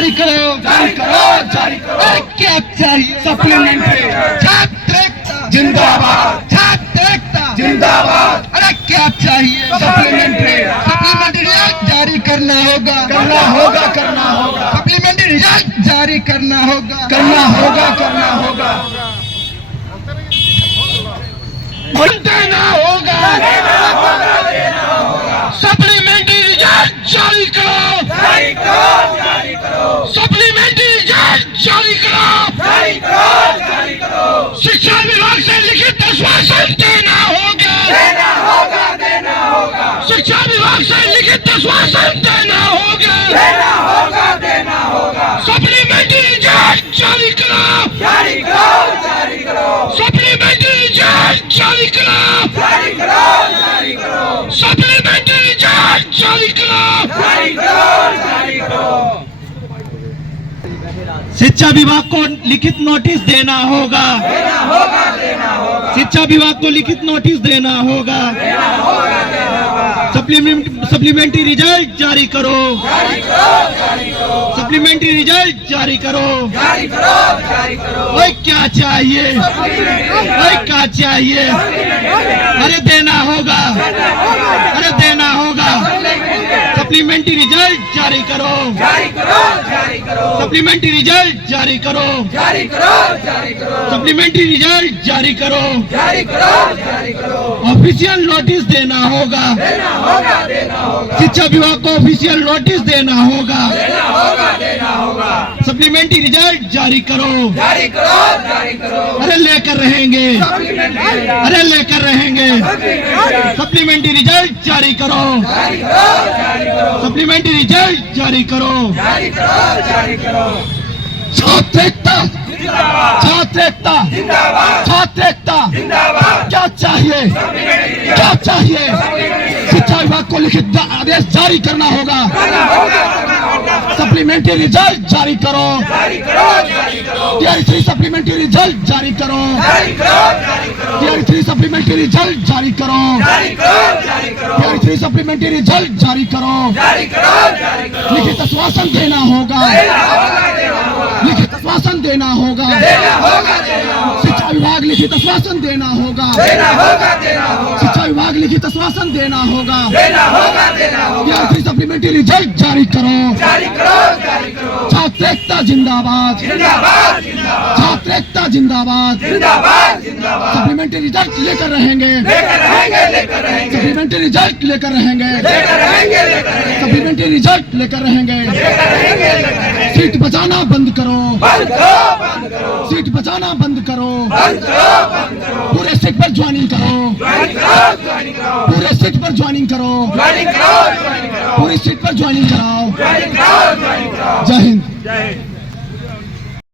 जारी करो, जारी करो, जारी करो। क्या चाहिए? सप्लीमेंट्री छात्र एकता जिंदाबाद, छात्र एकता जिंदाबाद। अरे क्या चाहिए? सप्लीमेंट्री सप्लीमेंट्री रिजल्ट जारी करना होगा, करना होगा, करना होगा, सप्लीमेंट्री रिजल्ट जारी करना होगा, करना होगा, करना होगा। देना होगा, सप्लीमेंट्री रिजल्ट जारी करो, जारी करो, जारी करो, सप्लीमेंट्री रिजल्ट जारी करो, जारी करो, जारी करो। शिक्षा विभाग से लिखित आश्वासन देना होगा, देना होगा, देना होगा, शिक्षा विभाग से लिखित आश्वासन देना होगा, देना होगा, देना होगा। सप्लीमेंट्री रिजल्ट जारी करो, जारी करो, जारी करो, सप्लीमेंट्री रिजल्ट जारी करो, जारी करो, जारी करो, सप्लीमेंट्री रिजल्ट जारी करो, जारी करो, जारी करो। शिक्षा विभाग को लिखित नोटिस देना होगा, देना होगा, देना होगा, शिक्षा विभाग को लिखित नोटिस देना होगा, देना होगा, देना होगा। सप्लीमेंट्री रिजल्ट जारी करो, जारी करो, जारी करो, सप्लीमेंट्री रिजल्ट जारी करो। जारी करो, जारी करो। ओए क्या चाहिए? ओए क्या चाहिए? अरे देना होगा, अरे देना होगा, सप्लीमेंट्री रिजल्ट जारी करो, जारी करो, जारी करो, सप्लीमेंट्री रिजल्ट जारी करो, जारी करो, जारी करो, सप्लीमेंट्री रिजल्ट जारी करो, जारी करो, जारी करो। ऑफिशियल नोटिस देना होगा, देना होगा, देना होगा, शिक्षा विभाग को ऑफिशियल नोटिस देना होगा, देना होगा, देना होगा। सप्लीमेंट्री रिजल्ट जारी करो। जारी करो, जारी करो। अरे लेकर रहेंगे, सप्लीमेंट्री, अरे लेकर रहेंगे, सप्लीमेंट्री, सप्लीमेंट्री रिजल्ट जारी करो, जारी करो, जारी करो, सप्लीमेंट्री रिजल्ट जारी करो। जारी करो, जारी करो। छात्र एकता, जिंदाबाद, छात्र एकता, जिंदाबाद, छात्र एकता। जिंदाबाद। क्या चाहिए? सप्लीमेंट्री, क्या चाहिए? शिक्षा विभाग को लिखित आदेश जारी करना होगा, करना होगा, करना होगा। सप्लीमेंट्री रिजल्ट जारी करो, जारी करो, जारी करो, टीआर 3 सप्लीमेंट्री रिजल्ट जारी करो, जारी करो, जारी करो, टीआर 3 सप्लीमेंट्री रिजल्ट जारी करो, जारी करो, जारी करो, टीआर 3 सप्लीमेंट्री रिजल्ट जारी करो। जारी करो, जारी करो। लिखित आश्वासन देना होगा, देना होगा, देना होगा, लिखित आश्वासन देना होगा, देना होगा, देना होगा, शिक्षा विभाग लिखित आश्वासन देना होगा, देना होगा, देना होगा, शिक्षा विभाग लिखित आश्वासन देना होगा। देना होगा, देना होगा। टीआर 3 सप्लीमेंट्री रिजल्ट जारी करो। जारी करो, जारी करो, छात्र एकता जिंदाबाद, जिंदाबाद, जिंदाबाद, छात्र एकता जिंदाबाद। जिंदाबाद, जिंदाबाद। सप्लीमेंट्री रिजल्ट लेकर रहेंगे, लेकर रहेंगे, लेकर रहेंगे, सप्लीमेंट्री रिजल्ट लेकर रहेंगे, लेकर रहेंगे, लेकर रहेंगे, सप्लीमेंट्री रिजल्ट लेकर रहेंगे। लेकर रहेंगे, लेकर रहेंगे। सीट बचाना बंद करो, बंद करो, बंद करो, सीट बचाना बंद करो, बंद करो, बंद करो, पूरे सीट पर ज्वाइनिंग करो, ज्वाइन करो, ज्वाइन करो, पूरे सीट पर ज्वाइनिंग करो, ज्वाइन करो, ज्वाइन करो, पूरी सीट पर ज्वाइनिंग कराओ। ज्वाइन करो, ज्वाइन करो। जय हिंद। जय हिंद।